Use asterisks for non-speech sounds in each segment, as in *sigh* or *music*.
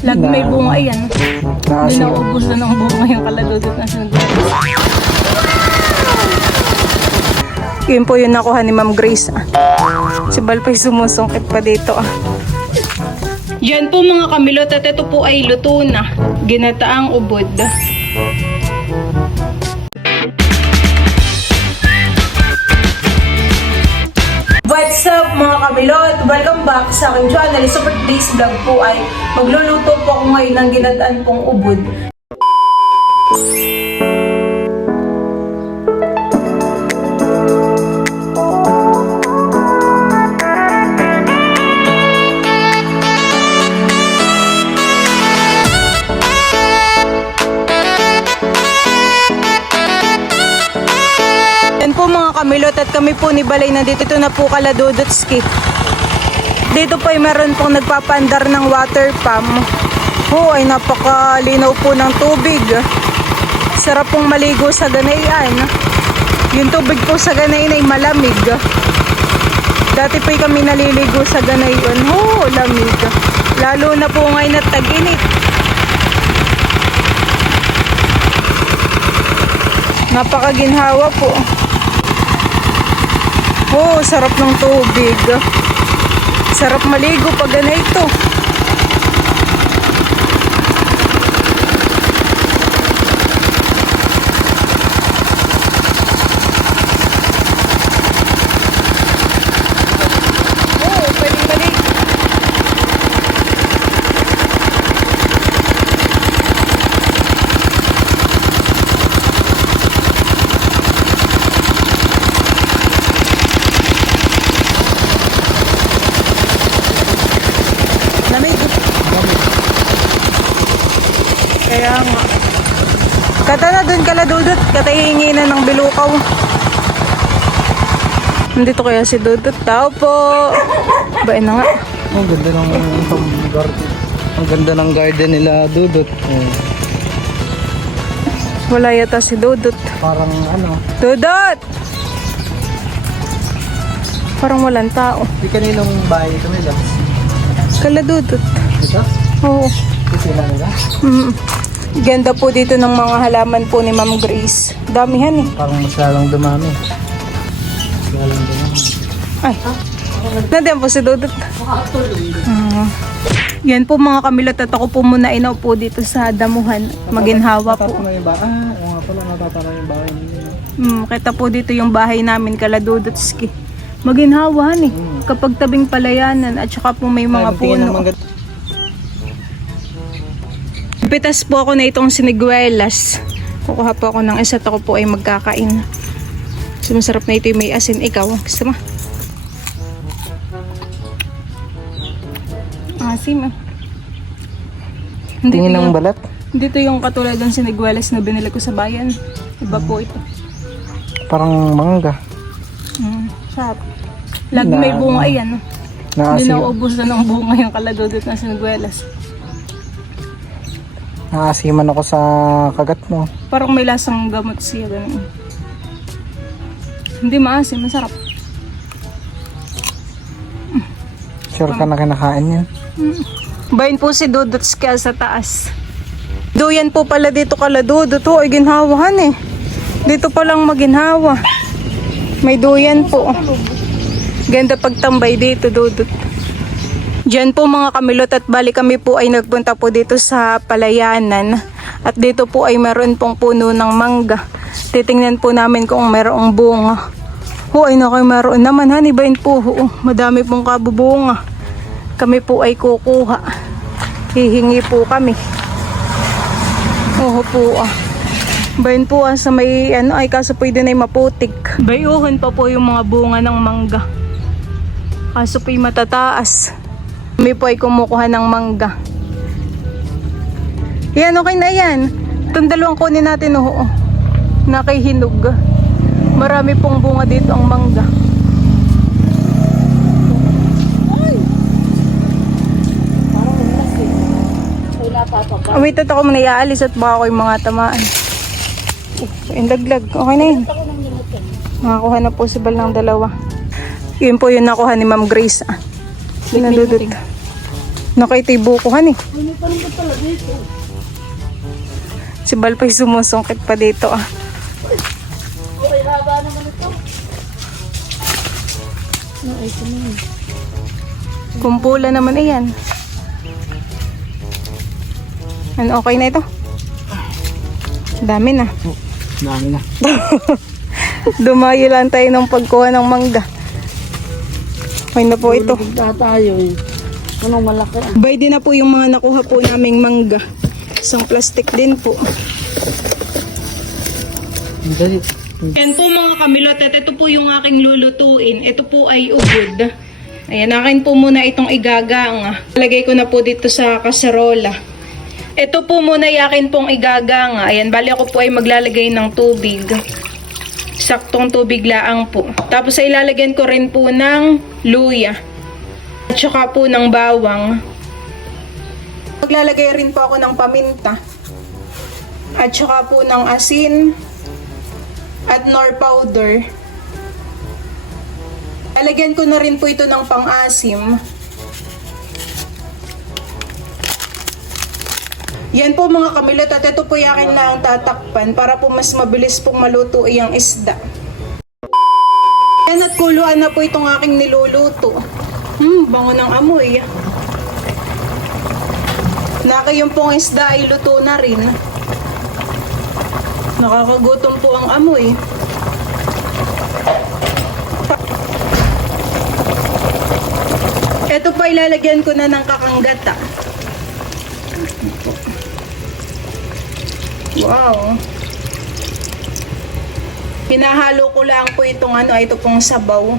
Lagi may bunga yan. Hindi na ubos na ng bunga yung kaladudot na sinagwela. Yun po yung nakuha ni Ma'am Grace. ah. Si Balpay sumusungkit pa dito. ah. Yan po mga kamilot at ito po ay luto na. Ginataang ubod. What's up mga kamilot? Welcome back sa aking channel. Sa today's vlog po ay magluluto po ako ngayon ng ginataan pong ubod. Yan po mga kamilot at kami po ni Balay nandito Ito na po kala Dudutski. Dito po ay meron pong nagpapandar ng water pump. Oh, ay napakalinaw po ng tubig. Sarap pong maligo sa ganayan. Yung tubig po sa ganayan ay malamig. Dati po kami naliligo sa ganayon. Oh, lamig. Lalo na po ngayon at tag-init. Napakaginhawa po. Oh, sarap ng tubig. Sarap maligo pag ganito. Oh, pwedeng maligo. Lamig. Kaya nga. Kata na dun kala Dudut, kata hihingi bilukaw. Nandito kaya si Dudut. Tao po. Bain na nga. Ang ganda ng garden. Ang ganda ng garden nila, Dudut. Eh, Wala yata si Dudut. parang ano, Dudut! Parang walang tao. di kaninong bahay ito nila. Kala Dudut. Ito? Oo. Ito sila nila. Mm. Ganda po dito ng mga halaman po ni Ma'am Grace. Damihan eh. Parang mas lalong dumami. Mas lalong dumami. Ay. Nandiyan po si Dudut. Ah. yan po mga kamilot at ako po muna inaw po dito sa damuhan. Maginhawa po. Natatawa yung bahay. Ah, oo nga pala, natatawa yung bahay nila. Mm, kita po dito yung bahay namin kala Dudutski. Maginhawahan eh. Kapag tabing palayanan at saka po may mga Ay, puno. Naman ganda. Pitas po ako na itong siniguelas. Kukuha po ako ng isa ako po ay magkakain. So, masarap na ito yung may asin. Ikaw, gusto mo? Asim ah. Hindi Tingin ng balat. Hindi to yung katulad ng siniguelas na binili ko sa bayan. Iba po ito. Parang mangga. Mm, sarap. Lagi may bunga yan. no? Hindi na ubos na ng bunga yung kaladudot na siniguelas. Naasiman ako sa kagat mo. Parang may lasang gamot siya. Ganun. Hindi maasim, masarap. Sure ka na kinakain yan. Bayin po si Dudot kaya sa taas. Duyan po pala dito kala Dudot. Oh, ay ginhawahan eh. Dito pa lang maginhawa. May duyan po. Ganda pagtambay dito, Dudot. Diyan po mga kamilot at bali kami po ay nagpunta po dito sa palayanan. At dito po ay meron pong puno ng mangga. Titingnan po namin kung merong bunga. Oo, ay nakay meron naman. Ba yun po? Oo, madami pong kabubunga. Kami po ay kukuha. Hihingi po kami. Oo po ah. Bayan po ah, sa may ano ay kaso pwede na maputik. Bayuhan pa po yung mga bunga ng mangga. Kaso po'y matataas. Kami po ay kumukuha ng mangga. Yan, okay na yan. Itong dalawang kunin natin, oo. Nakihinog. Marami pong bunga dito ang mangga. Wait, ito ako muna iaalis at baka ko yung mga tamaan. Uh, yung. Okay na yun. Nakakuha na po si Bal ng dalawa. Yun po yung nakuha ni Ma'am Grace. Ah. Sinadudot. Nakitibukuhan eh. Si Balpay sumusungkit pa dito ah. Kumpula naman eh yan. Ano, okay na ito? Dami na. Dami na. *laughs* Dumayo lang tayo ng pagkuha ng mangga. Okay na po ito. Punta tayo eh. Anong malaki ah. Bay din na po yung mga nakuha po naming mangga. Isang plastic din po. Dali. Yan po mga kamilot at ito po yung aking lulutuin. Ito po ay ugod. Ayan, akin po muna itong igagang. Lagay ko na po dito sa kaserola. Ito po muna yung akin pong igagang. Ayan, bali ako po ay maglalagay ng tubig. Saktong tubig laang po. Tapos ay ilalagyan ko rin po ng luya. At saka po ng bawang. Maglalagay rin po ako ng paminta. At saka po ng asin at nor powder. Alagyan ko na rin po ito ng pang-asim. Yan po mga kamilot at ito po yakin na ang tatakpan para po mas mabilis pong maluto iyang isda. Yan at kuluan na po itong aking niluluto. Hmm, bango ng amoy. Naka yung pong isda ay luto na rin. Nakakagutom po ang amoy. Ito pa ilalagyan ko na ng kakanggata. Wow. Hinahalo ko lang po itong ano, ito pong sabaw.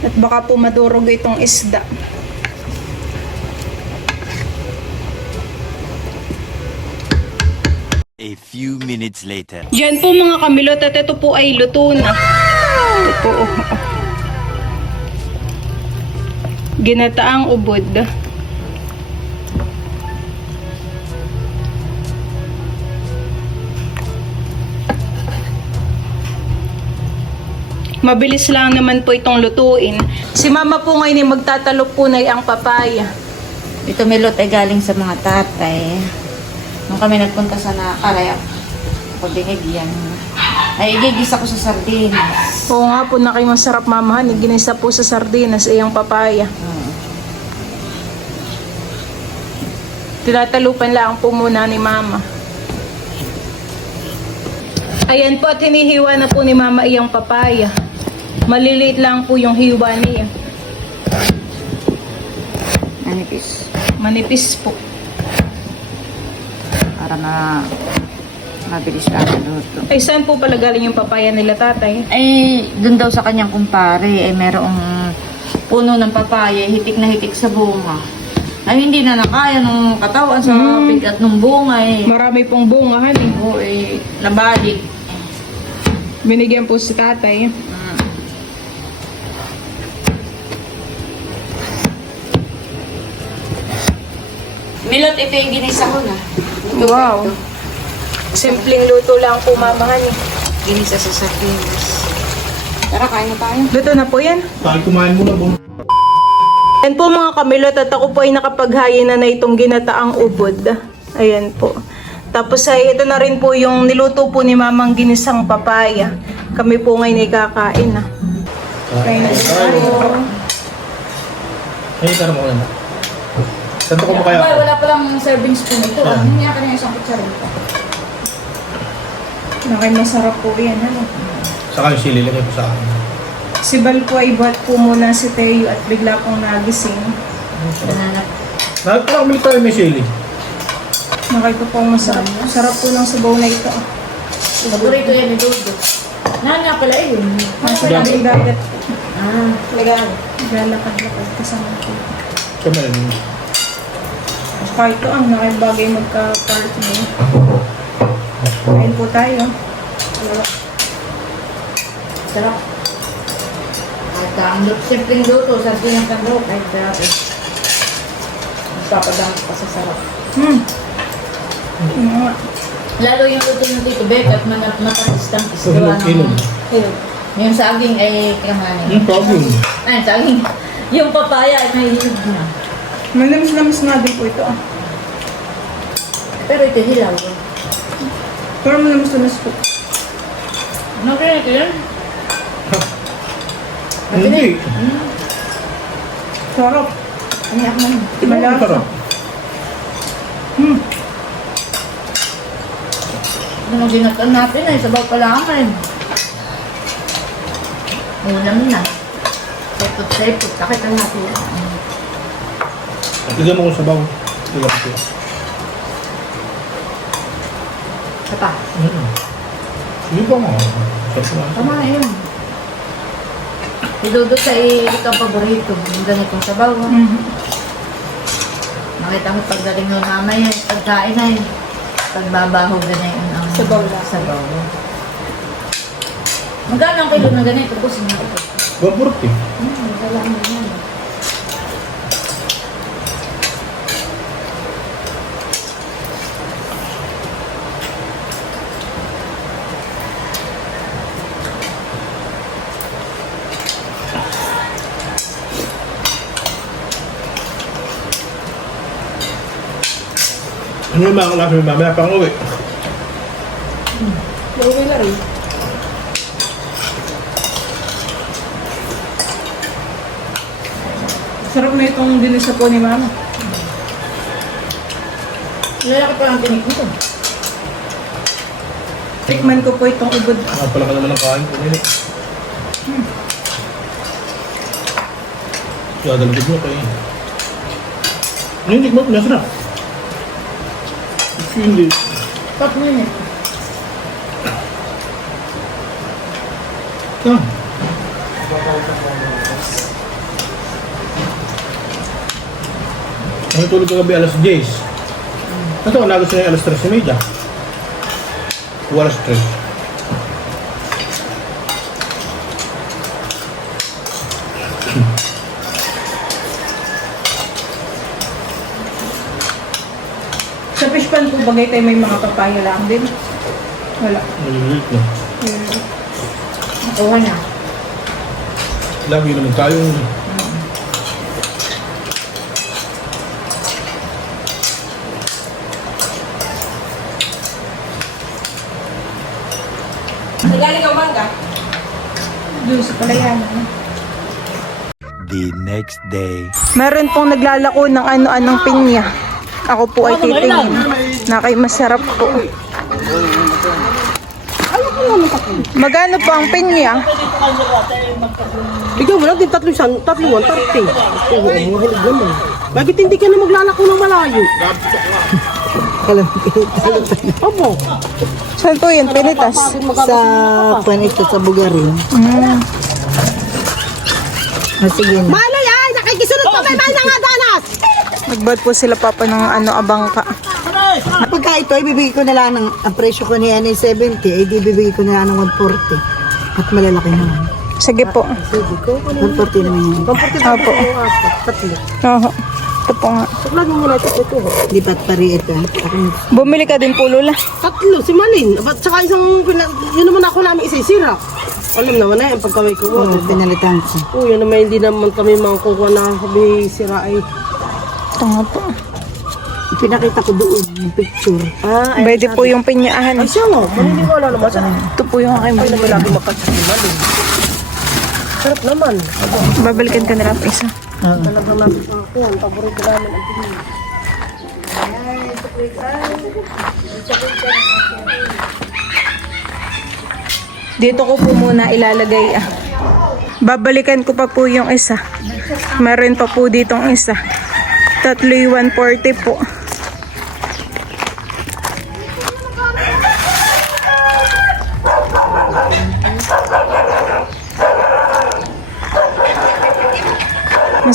At baka po madurog itong isda. A few minutes later. Yan po mga kamilot at ito po ay luto na. Ito po. oh. Ginataang ubod. Mabilis lang naman po itong lutuin. Si mama po ngayon ay magtatalo po na ang papaya. Ito milot ay galing sa mga tatay. Nung kami nagpunta sa Nakaray, ako binigyan. Ay, igigisa ko sa sardinas. Oo nga po na kayo masarap mamahan. Ginisa po sa sardinas iyang papaya. Hmm. Tinatalupan lang po muna ni Mama. Ayan po at hinihiwa na po ni Mama iyang papaya. Maliliit lang po yung hiwa niya. Manipis. Manipis po. Para na mabilis lang luto. Ay saan po pala galing yung papaya nila tatay? Ay, dun daw sa kanyang kumpare, ay merong puno ng papaya, hitik na hitik sa bunga. Ay, hindi na nakaya ng katawan sa bigat ng bunga eh. Marami pong bungahan eh. Oo, eh, nabalik. Binigyan po si tatay. Milot, ito yung ginisa ko na. Ito, Wow. ito. Simpleng luto lang po mamahan eh. Ginisa sa sardinas. Tara, kain na tayo. Luto na po yan. Bakit kumain muna bong? Yan po mga kamilot at ako po ay nakapaghayin na na itong ginataang ubod. Ayan po. Tapos ay ito na rin po yung niluto po ni Mamang ginisang papaya. Kami po ngayon ay kakain na. Kain na tayo. Ay, tanong mo Santo ko mo kaya Ay, ako? wala palang serving spoon ito. Ah. Hindi ka na isang kutsarita. Nakay masarap po yan. Ano? Saka yung sili, lagay ko sa akin. Si Bal po ay buhat po muna si Teo at bigla pong nagising. Banana. Bakit parang bili tayo may sili? Nakay po pong masarap. Sarap po ng sabaw na ito. Paborito yan ni Dodo. Nana pala eh, lagi gagat po. Ah, Lagaan. Lalakad-lakad kasama po. Kaya meron. Ito ang nakibagay magka-partner. Kain po tayo. sarap. At ah, ang simpleng luto, sardinas ng luto, kahit grabe. Magpapadang pa sa sarap. Hmm. Nga. Lalo yung luto ng Tito Beck at manap matamis-tamis. Ito, Gawa kilo. ng... Yung saging ay kamanin. Yung problem. Ay, saging. *laughs* Yung papaya ay may hilig na. Manamis-namis nga din po ito ah. Pero ito hilaw. Pero manamis-namis po. Ano kaya ito yan? Hindi. Sarap. Ano ako man? Malasa. Sarap. Hmm. Ano ginatan natin eh, sabaw pa lang eh. Ulam na. Sepot-sepot, kakita natin. Tignan mo kung sabaw. Tignan ko. Isa pa. Mm. Sige pa mo. Na. Tama na yun. Idudot sa ang paborito. Yung ganitong sabaw. ha? Mhm. Nakita mo pagdating ng mamaya, pagkain na yun. Pagbabaho ganyan ang Sabaw lang. Sabaw. Magkano ang kilo na ganito? Gusto mo ito. Baburti. Hmm, wala mo yan. Ano yung mga klase mo mamaya pang uwi? Uwi na rin. Sarap na itong dinisa po ni Mama. Lalaki pa ang tinik nito. Tikman ko po itong ubod. Ah, pala ka naman ang kain ko nila. Kaya dalagid mo kayo. Yung tikman? Nasarap. Ito hindi. Top minute. Ah. Ano tulog ka gabi alas 10? Ito, nagos na yung alas 3 media. O alas 3. Sa fish pan po bagay tayo may mga papaya lang din. Wala. Maliliit na. Nakuha na. Lagi naman tayo. Doon sa palayan. The next day. Meron pong naglalako ng ano-anong pinya. Ako po ay titingin. Na kay masarap po. Magano po ang pinya? Bigyan mo lang din tatlo san, tatlo one, tarting. Oo, mahilig naman. Bakit hindi ka na maglalako ng malayo? *laughs* Opo. Saan po yun? Pinitas? sa pan ito sa Bugarin. Mm. Ah, sige na. Malay ay, nakikisunod pa may may nangadanas! Nagbad po sila papa ng ano abangka. Pagka ito, ibibigay ko na lang ng, ang presyo ko niya ay 70, ay di bibigay ko na lang ng 140. At malalaki naman. Sige po. 140 naman yun. Komporte Opo. po tatlo. Oo. Ito po nga. Suglan mo muna ito, ito. ho. Di ba't pari ito? Bumili ka din po, Lola. Tatlo, si Malin. At saka isang, yun naman ako namin isa sira. Alam naman na yan, pag kami kuha. oh, pinalitan ko. Oo, yun naman hindi naman kami mga kukuha na sabi sira ay. Ito nga po. Pinakita ko doon, yung picture. Ah, ay, Pwede po yung pinyahan. ay siya nga, maniniwala naman sa Ito po yung aking Ay, naman bumili. lagi makasya si Malin. Sarap naman. Aba, Babalikan ka na lang po isa. talagang namin ako. Ang paborito namin ang tingin. Dito ko po muna ilalagay ah. Babalikan ko pa po yung isa. Meron pa po ditong isa. Tatlo yung 140 po.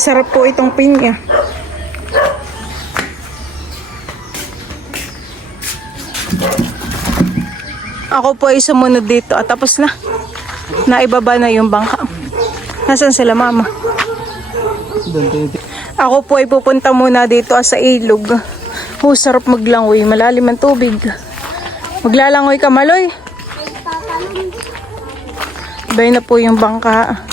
Masarap po itong pinya. Ako po ay sumunod dito at tapos na. Naibaba na yung bangka. Nasaan sila mama? Ako po ay pupunta muna dito ah, sa ilog. Oh, sarap maglangoy. Malalim ang tubig. Maglalangoy ka, Maloy. Bay na po yung bangka.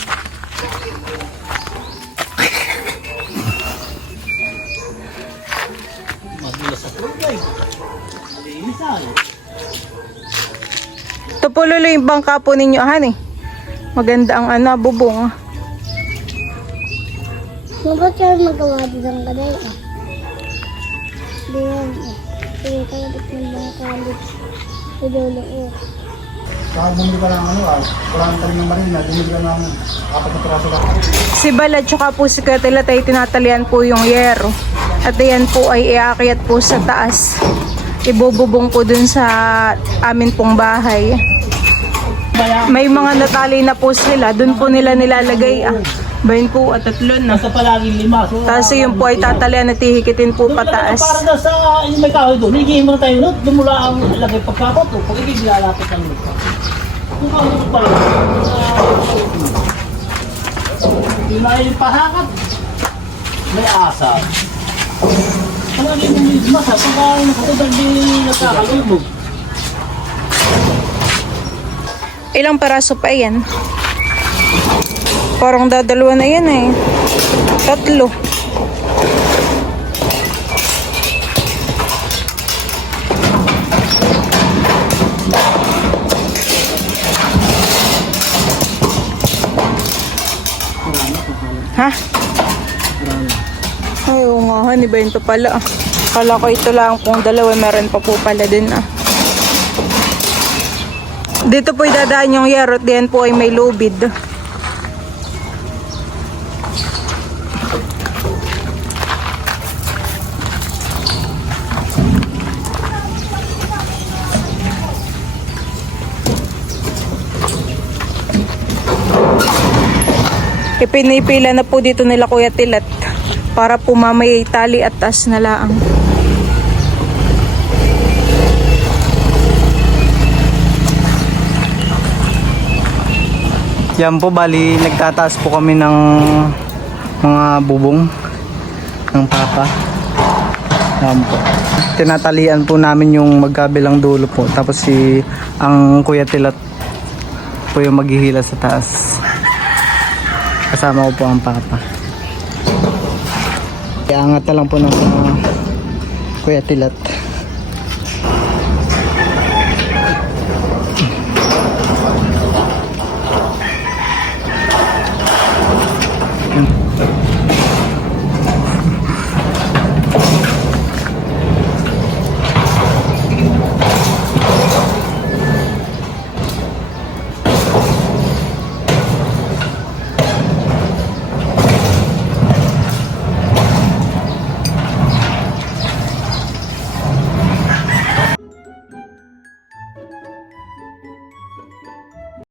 Lolo yung bangka po ninyo, han eh. Maganda ang ano, bubong. ah. Mabat siya magawa din ang kanay ah. Di yan eh. Sige, kaya ba't ng mga kalit? Idolo eh. Saka bumili pa ng ano ah, wala tayo ng marina, bumili ka ng apat na piraso lang. Si Bala tsaka po si Katilat ay tinatalian po yung yero. At yan po ay iakyat po sa taas. Ibububong po dun sa amin pong bahay. May mga natali na po sila. Dun po nila nilalagay ah. Bayan po at tatlo na. Basta palaging lima. So, Tapos yun po ay tatalian at hihikitin po pataas. Para na sa yung may kahoy doon, higihim mo tayo nun, doon mula ang lagay pagkakot o pag hindi lalapit ang lupa. Kung kahoy pa lang, na yung pahakat, may asa. Mo yung masa, pagka nakatudal di nagkakalubog. Ilang peraso pa yan? Parang dadalawa na yan eh. Tatlo. Ha? Ay, oo nga, honey, ba yun pa pala? Kala ko ito lang kung dalawa, meron pa po pala din ah. Dito po idadaan yung yerot, diyan po ay may lubid. Ipinipila na po dito nila Kuya Tilat para po mamay tali at tas na laang. Yan po, bali nagtataas po kami ng mga bubong ng papa. Yan po. Tinatalian po namin yung magkabilang dulo po. Tapos si ang kuya tilat po yung maghihila sa taas. Kasama ko po ang papa. Iangat na lang po ng mga kuya tilat.